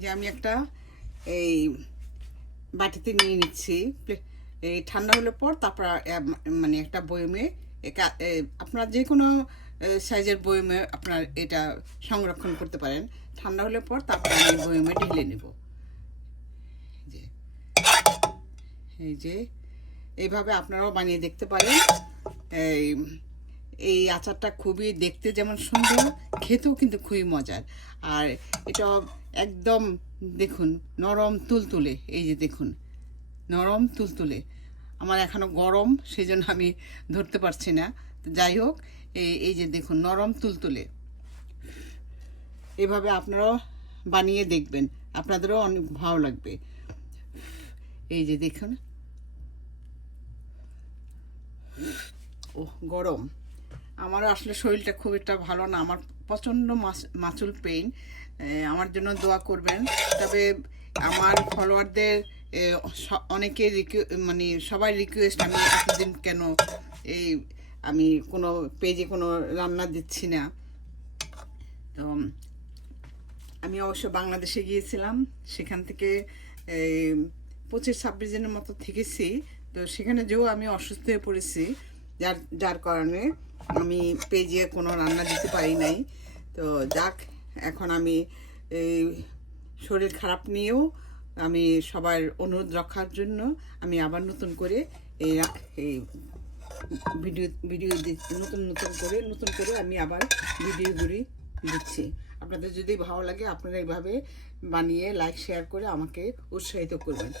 যে আমি একটা এই বাটিতে নিয়ে নিচ্ছি। এই ঠান্ডা হলে পর তারপর মানে একটা বয়মে আপনার যে কোনো সাইজের বয়মে আপনার এটা সংরক্ষণ করতে পারেন। ঠান্ডা হলে পর তারপর আমি বয়মে ঢেলে নেব। যে এই যে এইভাবে আপনারাও বানিয়ে দেখতে পারেন। এই এই আচারটা খুবই দেখতে যেমন সুন্দর, খেতেও কিন্তু খুবই মজার। আর এটা একদম দেখুন নরম তুলতুলে, এই যে দেখুন নরম তুলতুলে। আমার এখনও গরম, সেই জন্য আমি ধরতে পারছি না। যাই হোক, এই যে দেখুন নরম তুলতুলে। এভাবে আপনারাও বানিয়ে দেখবেন, আপনাদেরও অনেক ভালো লাগবে। এই যে দেখুন, ও গরম। আমারও আসলে শরীরটা খুব একটা ভালো না, আমার প্রচণ্ড মাচুল পেইন। আমার জন্য দোয়া করবেন। তবে আমার ফলোয়ারদের অনেকে মানে সবাই রিকোয়েস্ট, আমি এতদিন কেন এই আমি কোনো পেজে কোনো রান্না দিচ্ছি না। তো আমি অবশ্য বাংলাদেশে গিয়েছিলাম, সেখান থেকে 25-26 দিনের মতো থেকেছি। তো সেখানে যেও আমি অসুস্থ হয়ে পড়েছি, যার কারণে আমি পেজে কোনো রান্না দিতে পারি নাই। তো যাক, এখন আমি এই শরীর খারাপ নিয়েও আমি সবার অনুরোধ রক্ষার জন্য আমি আবার নতুন করে এই ভিডিও দিচ্ছি, নতুন করে আমি আবার ভিডিওগুলি দিচ্ছি। আপনাদের যদি ভালো লাগে আপনারা এইভাবে বানিয়ে লাইক শেয়ার করে আমাকে উৎসাহিত করবেন।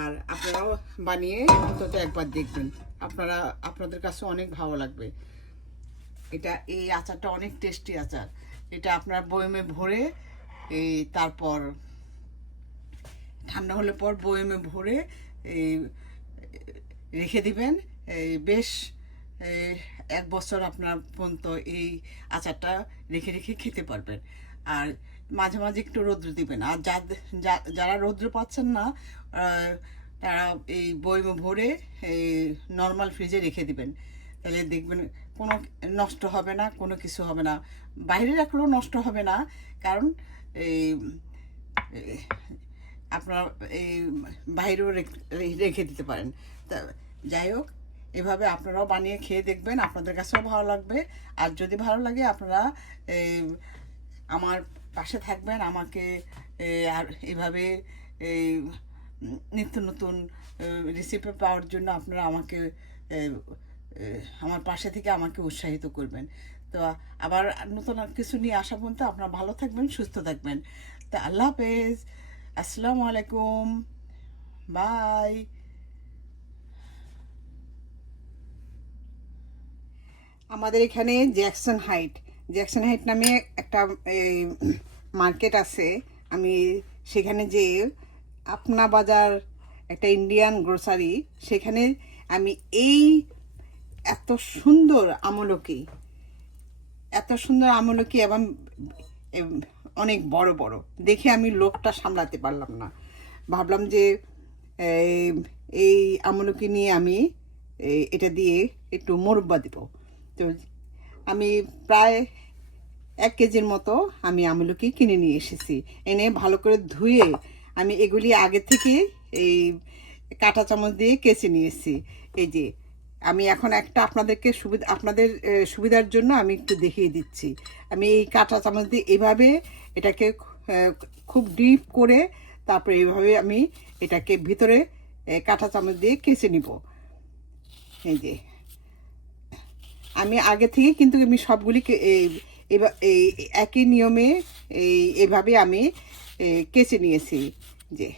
আর আপনারাও বানিয়ে অন্তত একবার দেখবেন, আপনাদের কাছে অনেক ভালো লাগবে। এই আচারটা অনেক টেস্টি আচার। এটা আপনার বয়মে ভরে তারপর ঠান্ডা হলে পর বয়মে ভরে রেখে দিবেন। বেশ 1 বছর আপনার পর্যন্ত এই আচারটা রেখে রেখে খেতে পারবেন। আর মাঝে মাঝে একটু রৌদ্র দিবেন। আর যারা রৌদ্র পাচ্ছেন না, তারা এই বয়মে ভরে নর্মাল ফ্রিজে রেখে দিবেন। তাহলে দেখবেন কোনো নষ্ট হবে না, কোনো কিছু হবে না। বাইরে রাখলেও নষ্ট হবে না, কারণ এই আপনার এই বাইরেও রেখে দিতে পারেন। তা যাই হোক, এভাবে আপনারাও বানিয়ে খেয়ে দেখবেন, আপনাদের কাছেও ভালো লাগবে। আর যদি ভালো লাগে আপনারা আমার পাশে থাকবেন, আমাকে আর এভাবে নিত্য নতুন রেসিপি পাওয়ার জন্য আপনারা আমাকে আমার পাশে থেকে আমাকে উৎসাহিত করবেন। তো আবার নতুন কিছু নিয়ে আসা পর্যন্ত আপনারা ভালো থাকবেন, সুস্থ থাকবেন। তা আল্লাহ হাফেজ, আসসালামু আলাইকুম, বাই। আমাদের এখানে জ্যাকসন হাইট নামে একটা মার্কেট আছে। আমি সেখানে যে আপনা বাজার, একটা ইন্ডিয়ান গ্রোসারি, সেখানে আমি এই এত সুন্দর আমলকি এবং অনেক বড় বড় দেখে আমি লোকটা সামলাতে পারলাম না। ভাবলাম যে এই আমলকি নিয়ে আমি এটা দিয়ে একটু মোরব্বা দিব। তো আমি প্রায় 1 কেজির মতো আমি আমলকি কিনে নিয়ে এসেছি। এনে ভালো করে ধুয়ে আমি এগুলি আগে থেকে এই কাঁটা চামচ দিয়ে কেচে নিয়েছি। এই যে আমি এখন একটা আপনাদের সুবিধার জন্য আমি একটু দেখিয়ে দিচ্ছি। আমি এই কাঁটা চামচ দিয়ে এভাবে এটাকে খুব ডিপ করে তারপরে এইভাবে আমি এটাকে ভিতরে কাঁটা চামচ দিয়ে কেচে নিব। এই যে আমি আগে থেকে কিন্তু আমি সবগুলি এই একই নিয়মে এইভাবে আমি কেচে নিয়েছি। যে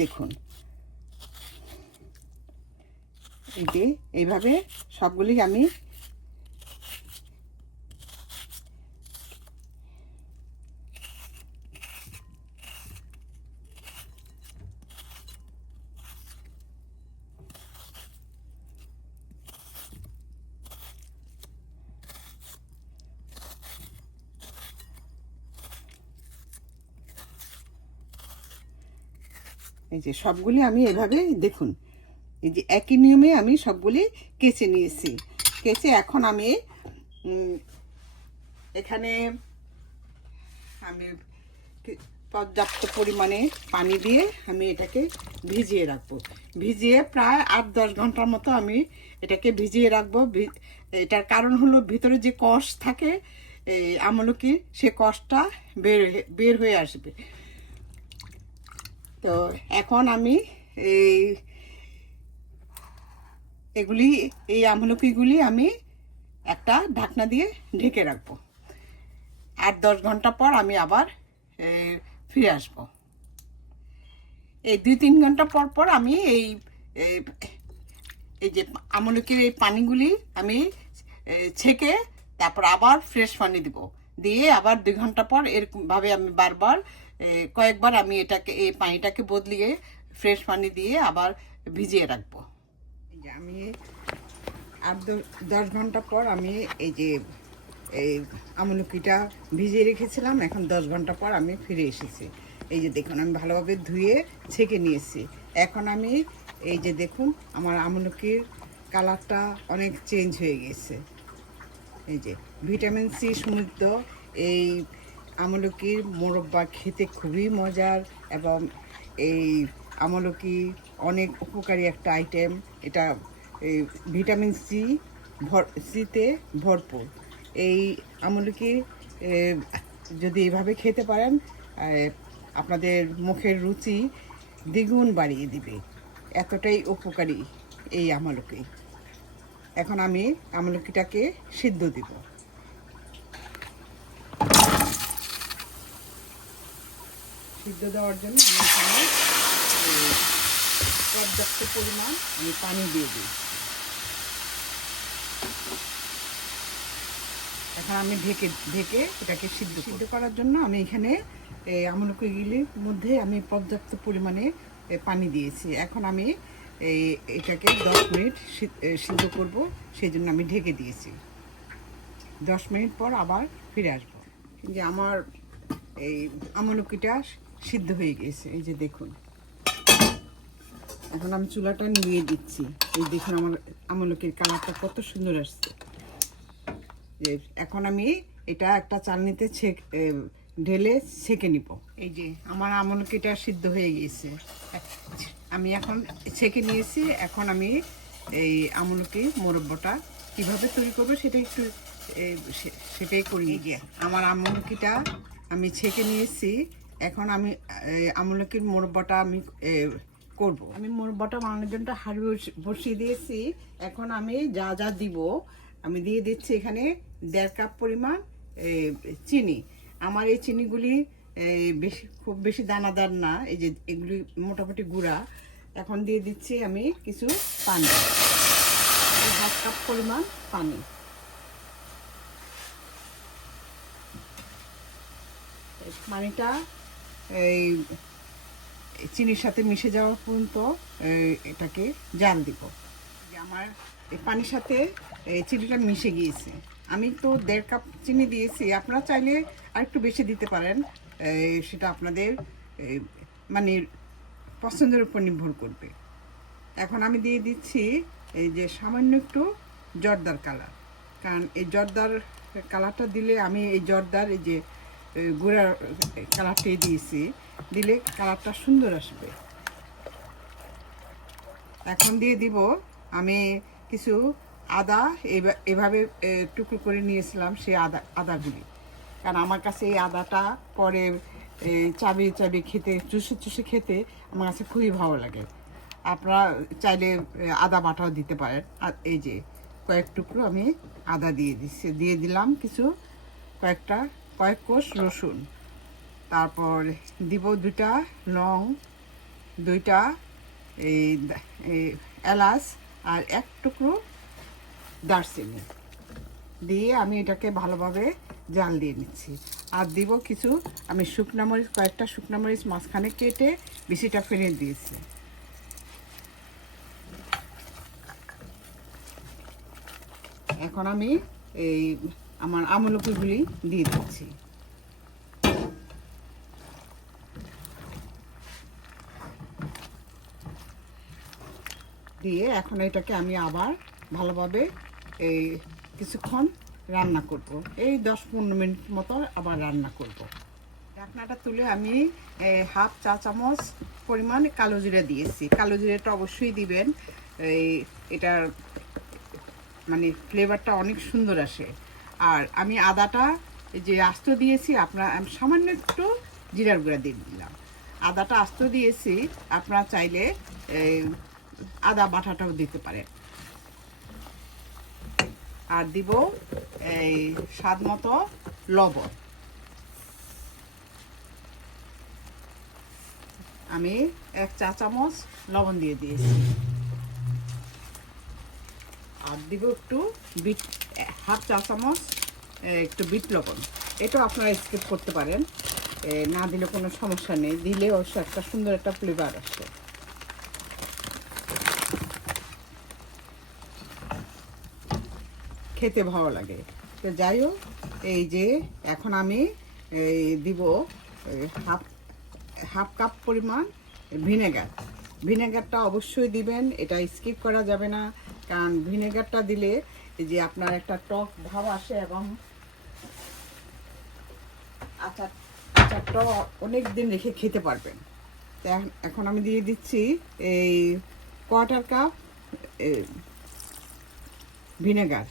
দেখুন, এই যে এইভাবে সবগুলি আমি এই যে সবগুলি আমি এভাবে দেখুন, এই যে একই নিয়মে আমি সবগুলি কেচে নিয়েছি। এখন আমি এখানে আমি পর্যাপ্ত পরিমাণে পানি দিয়ে আমি এটাকে ভিজিয়ে রাখবো। ভিজিয়ে প্রায় 8-10 ঘন্টার মতো আমি এটাকে ভিজিয়ে রাখবো। এটার কারণ হলো ভিতরে যে কষ থাকে এই আমলকির, সে কষটা বের হয়ে আসবে। তো এখন আমি এই আমলকিগুলি আমি একটা ঢাকনা দিয়ে ঢেকে রাখবো। 8-10 ঘন্টা পর আমি আবার ফিরে আসবো। এই 2-3 ঘন্টা পর পর আমি এই যে আমলকির এই পানিগুলি আমি ছেঁকে তারপর আবার ফ্রেশ পানি দিব, দিয়ে আবার 2 ঘন্টা পর এরকমভাবে আমি বারবার কয়েকবার আমি এই পানিটাকে বদলিয়ে ফ্রেশ পানি দিয়ে আবার ভিজিয়ে রাখবো। আমি 8-10 ঘন্টা পর আমি এই আমলকিটা ভিজিয়ে রেখেছিলাম, এখন 10 ঘন্টা পর আমি ফিরে এসেছি। এই যে দেখুন আমি ভালোভাবে ধুয়ে ছেঁকে নিয়েছি। এখন আমি এই যে দেখুন আমার আমলকির কালারটা অনেক চেঞ্জ হয়ে গেছে। এই যে ভিটামিন সি সমৃদ্ধ এই আমলকির মোরব্বা খেতে খুবই মজার, এবং এই আমলকি অনেক উপকারী একটা আইটেম। এটা ভিটামিন সিতে ভরপুর। এই আমলকি যদি এইভাবে খেতে পারেন আপনাদের মুখের রুচি দ্বিগুণ বাড়িয়ে দিবে, এতটাই উপকারী এই আমলকি। এখন আমি আমলকিটাকে সিদ্ধ দিব। সিদ্ধ দেওয়ার জন্য আমি এখানে পর্যাপ্ত পরিমাণ আমি পানি দিয়ে দিই। এখন আমি ঢেকে এটাকে সিদ্ধ করার জন্য আমি এখানে আমলকিগুলির মধ্যে আমি পর্যাপ্ত পরিমাণে পানি দিয়েছি। এখন আমি এটাকে 10 মিনিট সিদ্ধ করব, সেই জন্য আমি ঢেকে দিয়েছি। 10 মিনিট পর আবার ফিরে আসবো। যে আমার এই আমলকিটা সিদ্ধ হয়ে গেছে, এই যে দেখুন। এখন আমি চুলাটা নিভিয়ে দিচ্ছি। এই দেখুন আমার আমলকির কালারটা কত সুন্দর আসছে। এখন আমি এটা একটা চালনিতে ঢেলে ছেঁকে নিব। এই যে আমার আমলকিটা সিদ্ধ হয়ে গেছে, আমি এখন ছেঁকে নিয়েছি। এখন আমি এই আমলকি মোরব্বাটা কিভাবে তৈরি করবো সেটাই করি। যে আমার আমলকিটা আমি ছেঁকে নিয়েছি, এখন আমি আমলকির মোরব্বাটা আমি করব। আমি মোরব্বাটা বানানোর জন্য হাঁড়ি বসিয়ে দিয়েছি। এখন আমি যা যা দিব আমি দিয়ে দিচ্ছি এখানে 1.5 কাপ পরিমাণ চিনি। আমার এই চিনিগুলি খুব বেশি দানাদার না, এই যে এগুলি মোটামুটি গুঁড়া। এখন দিয়ে দিচ্ছি আমি কিছু পানি, 1/2 কাপ পরিমাণ পানি। পানিটা এই চিনির সাথে মিশে যাওয়া পর্যন্ত এটাকে জাল দিব। আমার এই পানির সাথে চিনিটা মিশে গিয়েছে। আমি তো 1.5 কাপ চিনি দিয়েছি, আপনারা চাইলে আরেকটু বেশি দিতে পারেন, সেটা আপনাদের মানে পছন্দের উপর নির্ভর করবে। এখন আমি দিয়ে দিচ্ছি এই যে সামান্য একটু জর্দার কালার, কারণ এই জর্দার কালারটা দিলে আমি এই জর্দার এই যে গুঁড়ার কালারটাই দিয়েছি, দিলে কালারটা সুন্দর আসবে। এখন দিয়ে দিব আমি কিছু আদা, এভাবে টুকরো করে নিয়েছিলাম সেই আদাগুলি, কারণ আমার কাছে এই আদাটা পরে চাবিয়ে খেতে, চুষে খেতে আমার কাছে খুবই ভালো লাগে। আপনারা চাইলে আদা বাটাও দিতে পারেন। আর এই যে কয়েক টুকরো আমি আদা দিয়ে দিলাম কয়েক কোষ রসুন, তারপর দিব 2টা লং, 2টা এই এলাচ, আর 1 টুকরো দারচিনি দিয়ে আমি এটাকে ভালোভাবে জাল দিয়ে নিচ্ছি। আর দিব কিছু আমি কয়েকটা শুকনো মরিচ মাঝখানে কেটে বেশিটা ফেলে দিয়েছি। এখন আমি আমার আমলকিগুলি দিয়ে দিচ্ছি। দিয়ে এখন এটাকে আমি আবার ভালোভাবে কিছুক্ষণ রান্না করব, এই 10-15 মিনিট মতো আবার রান্না করব। ঢাকনাটা তুলে আমি হাফ চা চামচ পরিমাণ কালো জিরা দিয়েছি। কালো জিরাটা অবশ্যই দিবেন, এটার মানে ফ্লেভারটা অনেক সুন্দর আসে। আর আমি আদাটা যে আস্ত দিয়েছি, আমি সামান্য একটু জিরার গুঁড়া দিয়ে দিলাম। আদাটা আস্ত দিয়েছি, আপনারা চাইলে আদা বাটাটাও দিতে পারেন। আর দিব এই স্বাদ মতো লবণ। আমি 1 চা চামচ লবণ দিয়ে দিয়েছি। আর দিব একটু বিট, হাফ চা চামচ একটু বিট লবণ। এটাও আপনারা স্কিপ করতে পারেন, না দিলে কোনো সমস্যা নেই, দিলে অবশ্য একটা সুন্দর একটা ফ্লেভার আসে। খেতে ভালো লাগে। তো যাই হোক, এই যে এখন আমি দিব হাফ কাপ পরিমাণ ভিনেগার। ভিনেগারটা অবশ্যই দিবেন, এটা স্কিপ করা যাবে না, কারণ ভিনেগারটা দিলে যে আপনার একটা টক ভাব আসে এবং আচারটা অনেক দিন রেখে খেতে পারবেন। তো এখন আমি দিয়ে দিচ্ছি এই 1/4 কাপ ভিনেগার।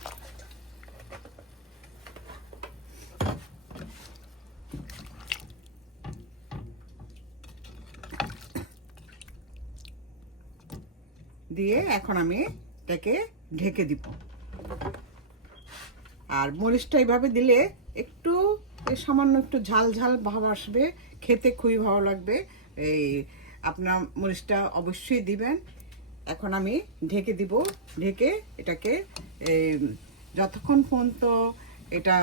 দিয়ে এখন আমি এটাকে ঢেকে দিব। আর মরিচটা এইভাবে দিলে একটু সামান্য একটু ঝাল ঝাল ভাব আসবে, খেতে খুবই ভালো লাগবে। এই আপনার মরিচটা অবশ্যই দিবেন। এখন আমি ঢেকে দিব। ঢেকে এটাকে যতক্ষণ পর্যন্ত এটা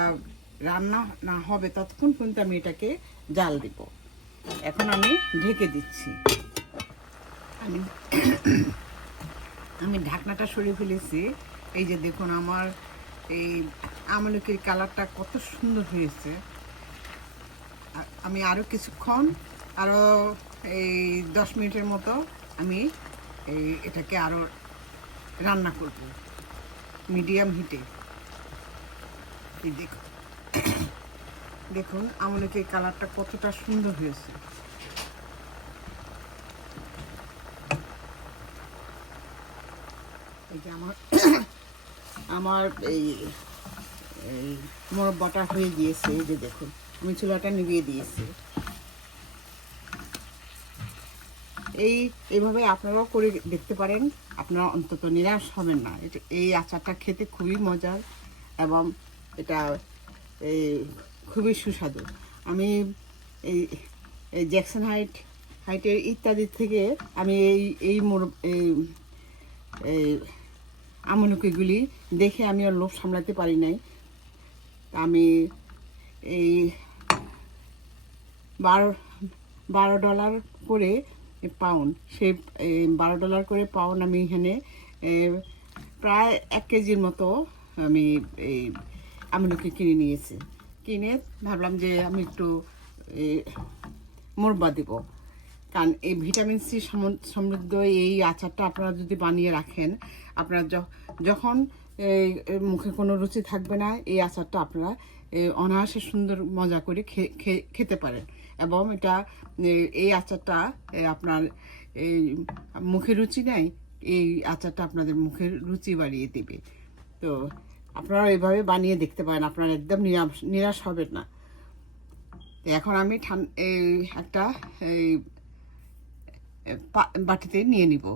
রান্না না হবে ততক্ষণ পর্যন্ত আমি এটাকে জাল দিব। এখন আমি ঢেকে দিচ্ছি। আমি ঢাকনাটা সরিয়ে ফেলেছি। এই যে দেখুন আমার এই আমলকির কালারটা কত সুন্দর হয়েছে। আমি আরও কিছুক্ষণ, আরও এই 10 মিনিটের মতো আমি এটাকে আরও রান্না করব মিডিয়াম হিটে। এই দেখুন দেখুন আমলকির কালারটা কতটা সুন্দর হয়েছে। এই যে আমার এই মোরব্বাটা হয়ে গিয়েছে। এই যে দেখুন আমি চুলাটা নিভিয়ে দিয়েছি। এইভাবে আপনারাও করে দেখতে পারেন, আপনারা অন্তত নিরাশ হবেন না। এই আচারটা খেতে খুবই মজার এবং এটা খুবই সুস্বাদু। আমি এই জ্যাকসন হাইটের ইত্যাদি থেকে আমি এই আমলকিগুলি দেখে আমি আর লোভ সামলাতে পারি নাই। আমি এই $12 করে পাউন্ড, সেই $12 করে পাউন্ড আমি এখানে প্রায় 1 কেজির মতো আমি এই আমলকি কিনে নিয়েছি। কিনে ভাবলাম যে আমি একটু মোরব্বা দেবো, কারণ এই ভিটামিন সি সমৃদ্ধ এই আচারটা আপনারা যদি বানিয়ে রাখেন, আপনারা যখন মুখে কোনো রুচি থাকবে না, এই আচারটা আপনারা অনায়াসে সুন্দর মজা করে খেতে পারেন। এবং এই আচারটা আপনার এই মুখে রুচি নেই, এই আচারটা আপনাদের মুখের রুচি বাড়িয়ে দেবে। তো আপনারা এইভাবে বানিয়ে দেখতে পারেন, আপনারা একদম নিরাশ হবেন না। এখন আমি একটা বাটিতে নিয়ে নিব।